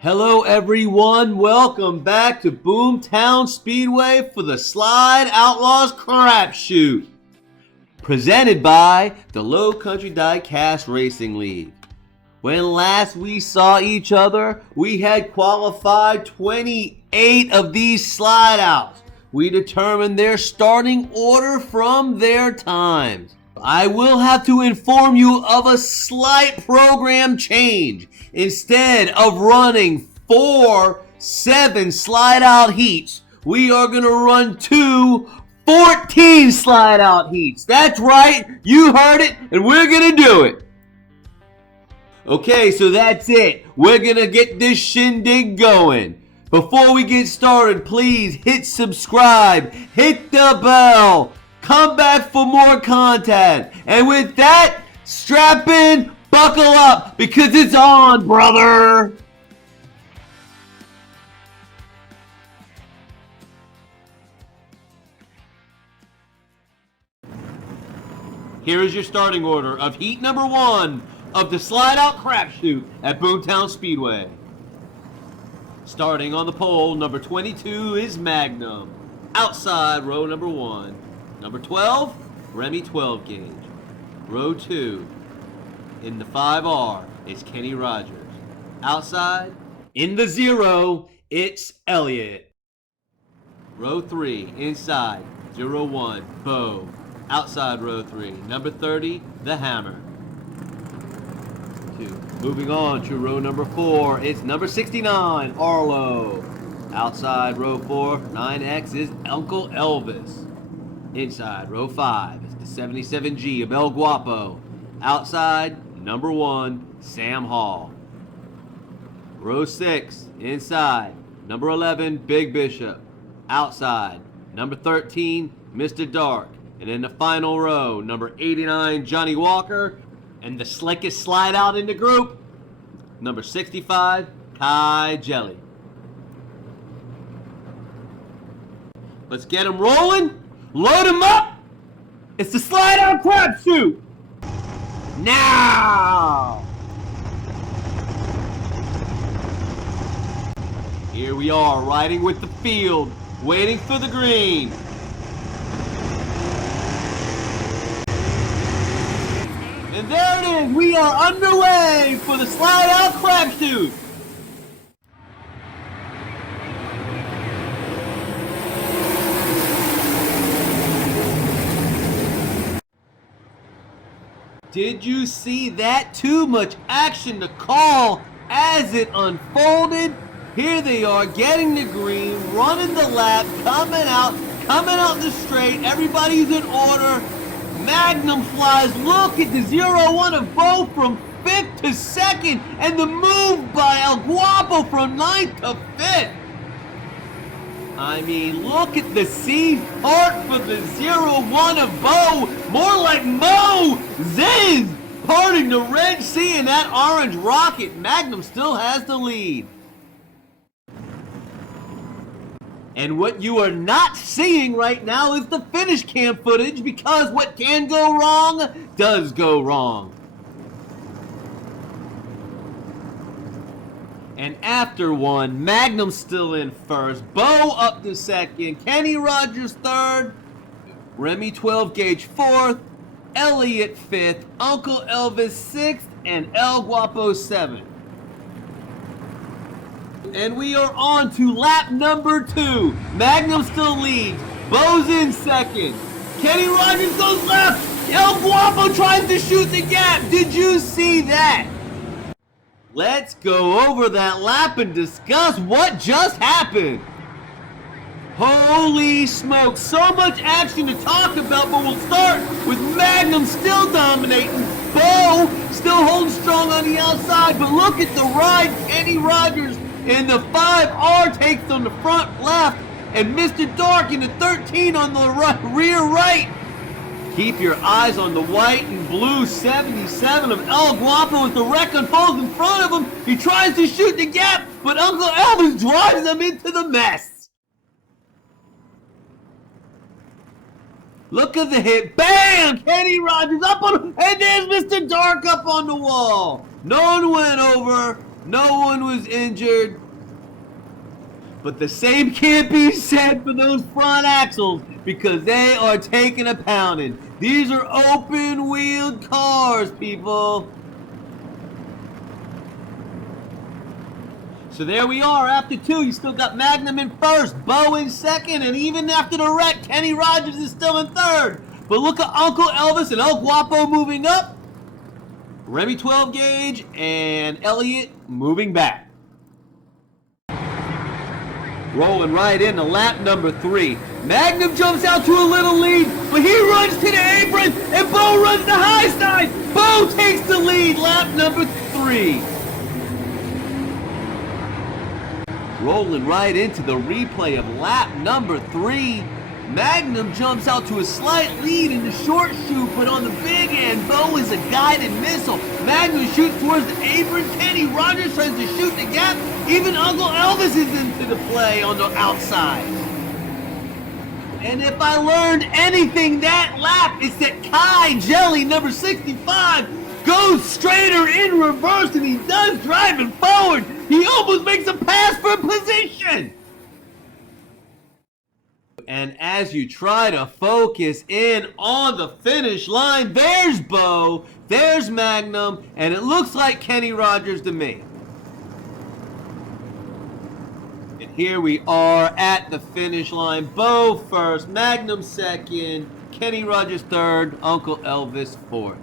Hello everyone, welcome back to Boomtown Speedway for the Slide Outlaws Crapshoot. Presented by the Low Country Diecast Racing League. When last we saw each other, we had qualified 28 of these slide outs. We determined their starting order from their times. I will have to inform you of a slight program change. Instead of running 4 7 slide out heats, we are going to run 2 14 slide out heats. That's right, you heard it, and we're going to do it. Okay, so that's it. We're going to get this shindig going. Before we get started, please hit subscribe, hit the bell, come back for more content. And with that, strap in, buckle up, because it's on, brother. Here is your starting order of heat number 1 of the slide out crapshoot at Boomtown Speedway. Starting on the pole, number 22 is Magnum. Outside, row number 1. Number 12, Remy 12 gauge. Row 2, in the 5R, is Kenny Rogers. Outside, in the 0, it's Elliott. Row 3, inside, 0-1, Bo. Outside row 3, number 30, the Hammer. 2. Moving on to row number 4, it's number 69, Arlo. Outside row 4, 9X is Uncle Elvis. Inside row 5 is the 77G of El Guapo. Outside, number 1, Sam Hall. Row 6, inside, number 11, Big Bishop. Outside, number 13, Mr. Dark. And in the final row, number 89, Johnny Walker. And the slickest slide out in the group, number 65, Kai Jelly. Let's get them rolling. Load them up. It's the slide out crapshoot. Now. Here we are, riding with the field, waiting for the green. And there it is, we are underway for the slide out crapshoot. Did you see that? Too much action to call as it unfolded. Here they are getting the green, running the lap, coming out the straight. Everybody's in order. Magnum flies. Look at the 0-1 of Bo from 5th to 2nd, and the move by El Guapo from 9th to 5th. I mean, look at the C part for the 0-1 of Bo. More like Moses parting the Red Sea in that orange rocket. Magnum still has the lead. And what you are not seeing right now is the finish cam footage, because what can go wrong does go wrong. And after one, Magnum still in first, Bo up to second, Kenny Rogers third, Remy 12 gauge fourth, Elliott fifth, Uncle Elvis sixth, and El Guapo seventh. And we are on to lap number 2. Magnum still leads. Bo's in second. Kenny Rogers goes left. El Guapo tries to shoot the gap. Did you see that? Let's go over that lap and discuss what just happened. Holy smoke, so much action to talk about, but we'll start with Magnum still dominating. Bo still holding strong on the outside, but look at the ride Kenny Rogers in the 5R takes on the front left, and Mr. Dark in the 13 on the rear right. Keep your eyes on the white and blue 77 of El Guapo as the wreck unfolds in front of him. He tries to shoot the gap, but Uncle Elvis drives him into the mess. Look at the hit. Bam! Kenny Rogers up on him, and there's Mr. Dark up on the wall. No one went over. No one was injured. But the same can't be said for those front axles because they are taking a pounding. These are open-wheeled cars, people. So there we are. After two, you still got Magnum in first, Bo in second, and even after the wreck, Kenny Rogers is still in third. But look at Uncle Elvis and El Guapo moving up. Remy 12 gauge and Elliott moving back. Rolling right into lap number 3. Magnum jumps out to a little lead, but he runs to the apron, and Bo runs the high side. Bo takes the lead, lap number 3. Rolling right into the replay of lap number 3. Magnum jumps out to a slight lead in the short chute, but on the big end, Bo is a guided missile. Magnum shoots towards the apron. Kenny Rogers tries to shoot the gap. Even Uncle Elvis is into the play on the outside. And if I learned anything that lap, it's that Kai Jelly, number 65, goes straighter in reverse, and he does driving forward. He almost makes a pass for position. And as you try to focus in on the finish line, there's Bo, there's Magnum, and it looks like Kenny Rogers to me. And here we are at the finish line. Bo first, Magnum second, Kenny Rogers third, Uncle Elvis fourth.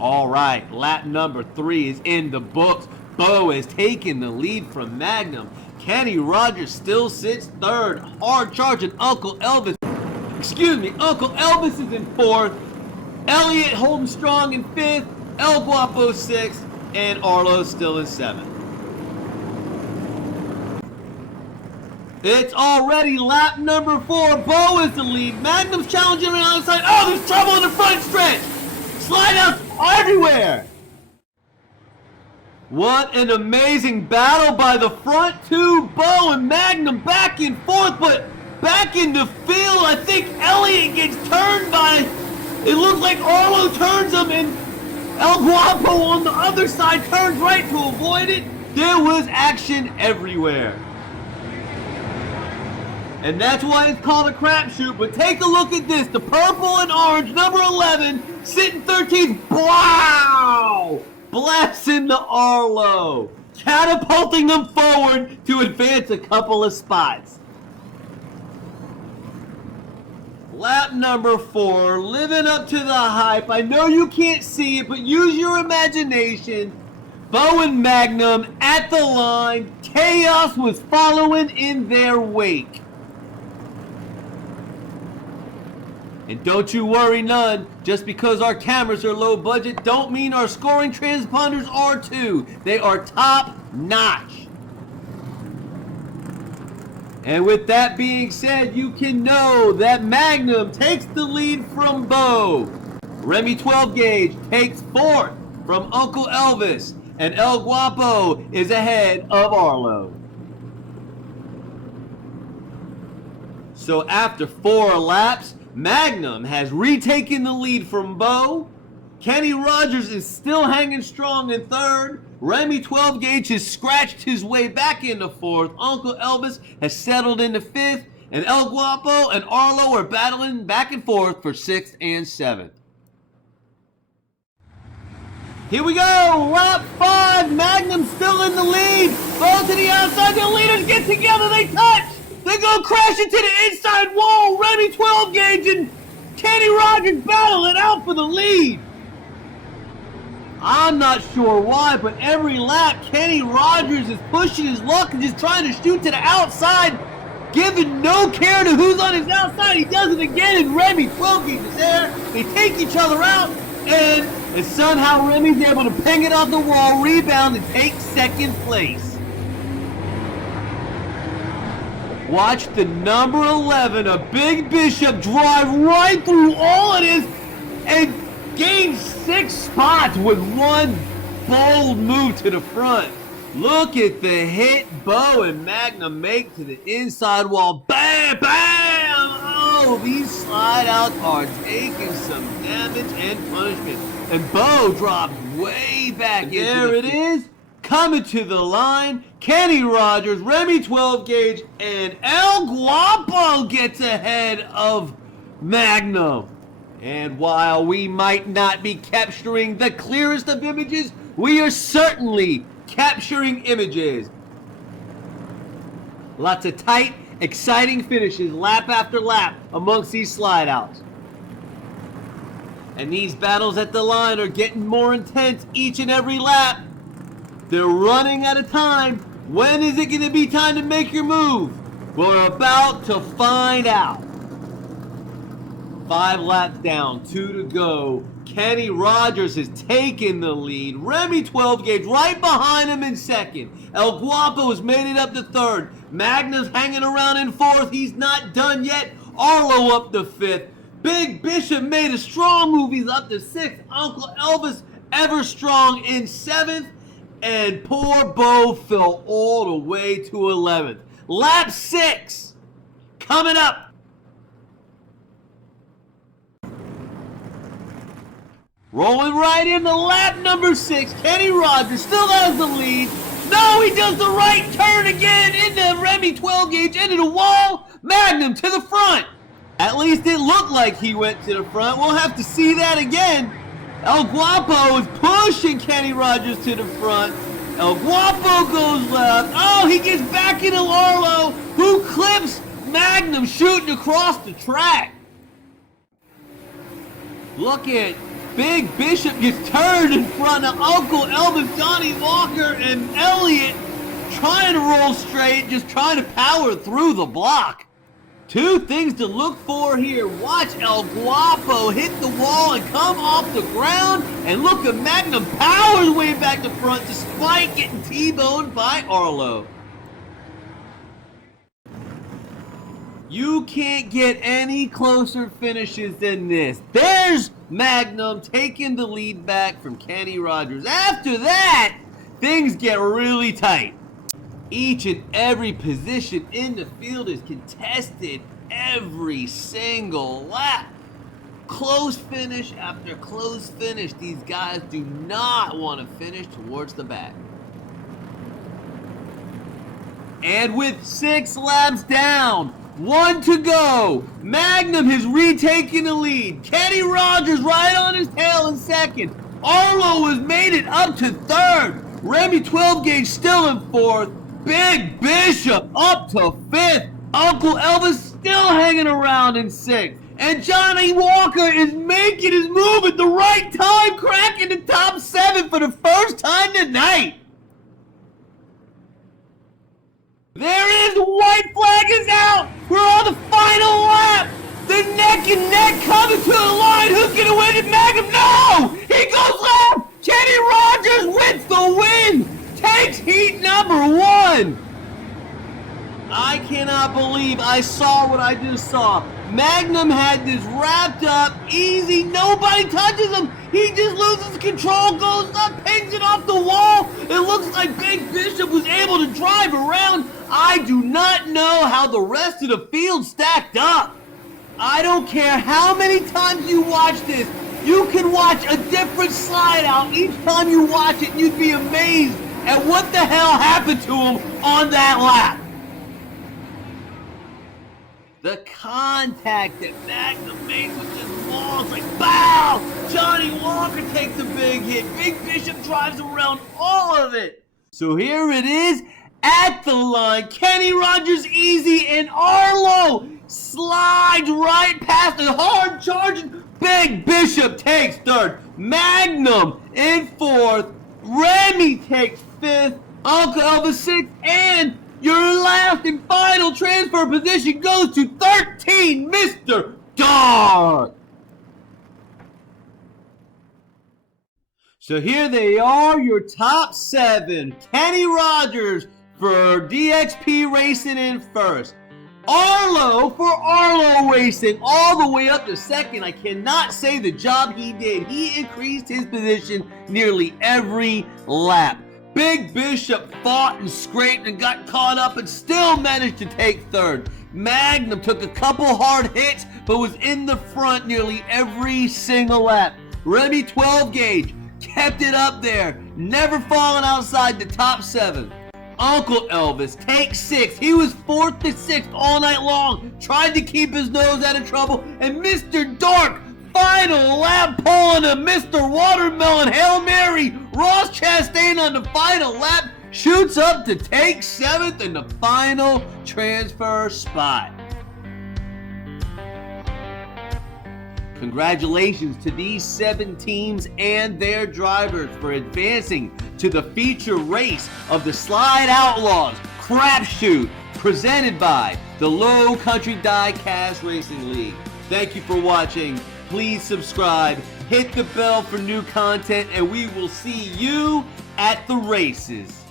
All right, lap number 3 is in the books. Bo is taking the lead from Magnum. Kenny Rogers still sits third. Hard charging Uncle Elvis. Uncle Elvis is in fourth. Elliott holding strong in fifth. El Guapo sixth. And Arlo still in seventh. It's already lap number 4. Bo is the lead. Magnum's challenging him on the outside. Oh, there's trouble in the front stretch. Slide outs everywhere. What an amazing battle by the front two. Bo and Magnum back and forth, but back in the field, I think Elliott gets turned by, it looks like Arlo turns him, and El Guapo on the other side turns right to avoid it. There was action everywhere. And that's why it's called a crapshoot, but take a look at this. The purple and orange, number 11, sitting 13th. Wow! Blasting the Arlo, catapulting them forward to advance a couple of spots. Lap number 4, living up to the hype. I know you can't see it, but use your imagination. Bo and Magnum at the line. Chaos was following in their wake. And don't you worry none, just because our cameras are low budget don't mean our scoring transponders are too. They are top notch. And with that being said, you can know that Magnum takes the lead from Bo. Remy 12 gauge takes 4th from Uncle Elvis. And El Guapo is ahead of Arlo. So after 4 laps, Magnum has retaken the lead from Bo. Kenny Rogers is still hanging strong in 3rd. Remy 12 gauge has scratched his way back into 4th. Uncle Elvis has settled into 5th. And El Guapo and Arlo are battling back and forth for 6th and 7th. Here we go, lap 5. Magnum still in the lead. Bo to the outside. The leaders get together. They touch. They go crash into the inside wall. Remy 12 gauge and Kenny Rogers battle it out for the lead. I'm not sure why, but every lap Kenny Rogers is pushing his luck and just trying to shoot to the outside, giving no care to who's on his outside. He does it again, and Remy 12 gauge is there. They take each other out, and somehow Remy's able to ping it off the wall, rebound, and take 2nd place. Watch the number 11, a Big Bishop, drive right through all of this and gain 6 spots with one bold move to the front. Look at the hit Bo and Magnum make to the inside wall. Bam, bam! Oh, these slide outs are taking some damage and punishment. And Bo dropped way back into there it is. Coming to the line, Kenny Rogers, Remy 12 gauge, and El Guapo gets ahead of Magnum. And while we might not be capturing the clearest of images, we are certainly capturing images. Lots of tight, exciting finishes lap after lap amongst these slide outs. And these battles at the line are getting more intense each and every lap. They're running out of time. When is it going to be time to make your move? We're about to find out. 5 laps down, 2 to go. Kenny Rogers has taken the lead. Remy 12 gauge right behind him in second. El Guapo has made it up to third. Magnum's hanging around in fourth. He's not done yet. Arlo up to fifth. Big Bishop made a strong move. He's up to sixth. Uncle Elvis ever strong in seventh. And poor Bo fell all the way to 11th. Lap 6 coming up. Rolling right into lap number 6. Kenny Rogers still has the lead. No, he does the right turn again into Remy 12 gauge, into the wall. Magnum to the front. At least it looked like he went to the front. We'll have to see that again. El Guapo is pushing Kenny Rogers to the front. El Guapo goes left. Oh, he gets back into Arlo, who clips Magnum shooting across the track. Look at Big Bishop gets turned in front of Uncle Elvis, Johnny Walker, and Elliott trying to roll straight, just trying to power through the block. 2 things to look for here. Watch El Guapo hit the wall and come off the ground. And look at Magnum powers way back to front despite getting T-boned by Arlo. You can't get any closer finishes than this. There's Magnum taking the lead back from Kenny Rogers. After that, things get really tight. Each and every position in the field is contested every single lap. Close finish after close finish. These guys do not want to finish towards the back. And with 6 laps down, 1 to go, Magnum has retaken the lead. Kenny Rogers right on his tail in second. Arlo has made it up to third. Remy 12 gauge still in fourth. Big Bishop up to fifth. Uncle Elvis still hanging around in sixth. And Johnny Walker is making his move at the right time, cracking the top 7 for the first time tonight. There is, white flag is out. We're on the final lap. The neck and neck coming to the line. Who's gonna win it? Magnum? No! He goes left. Kenny Rogers wins the win. Takes heat number 1. I cannot believe I saw what I just saw. Magnum had this wrapped up, easy, nobody touches him. He just loses control, goes up, pings it off the wall. It looks like Big Bishop was able to drive around. I do not know how the rest of the field stacked up. I don't care how many times you watch this. You can watch a different slide out. Each time you watch it, you'd be amazed at what the hell happened to him on that lap. The contact that Magnum made with his walls, like bow! Johnny Walker takes a big hit. Big Bishop drives around all of it. So here it is at the line. Kenny Rogers easy, and Arlo slides right past the hard charging. Big Bishop takes third. Magnum in fourth. Remy takes fifth. Uncle Elvis sixth. And your last and final transfer position goes to 13, Mr. Dark. So here they are, your top 7. Kenny Rogers for DXP Racing in first. Arlo for Arlo Racing all the way up to second. I cannot say the job he did. He increased his position nearly every lap. Big Bishop fought and scraped and got caught up and still managed to take third. Magnum took a couple hard hits but was in the front nearly every single lap. Remy 12 gauge kept it up there, never falling outside the top 7. Uncle Elvis, take 6. He was 4th to 6th all night long, tried to keep his nose out of trouble, and Mr. Dark, final lap pulling a Mr. Watermelon Hail Mary. Ross Chastain on the final lap shoots up to take 7th in the final transfer spot. Congratulations to these 7 teams and their drivers for advancing to the feature race of the Slide Outlaws Crapshoot, presented by the Low Country Diecast Racing League. Thank you for watching. Please subscribe, hit the bell for new content, and we will see you at the races.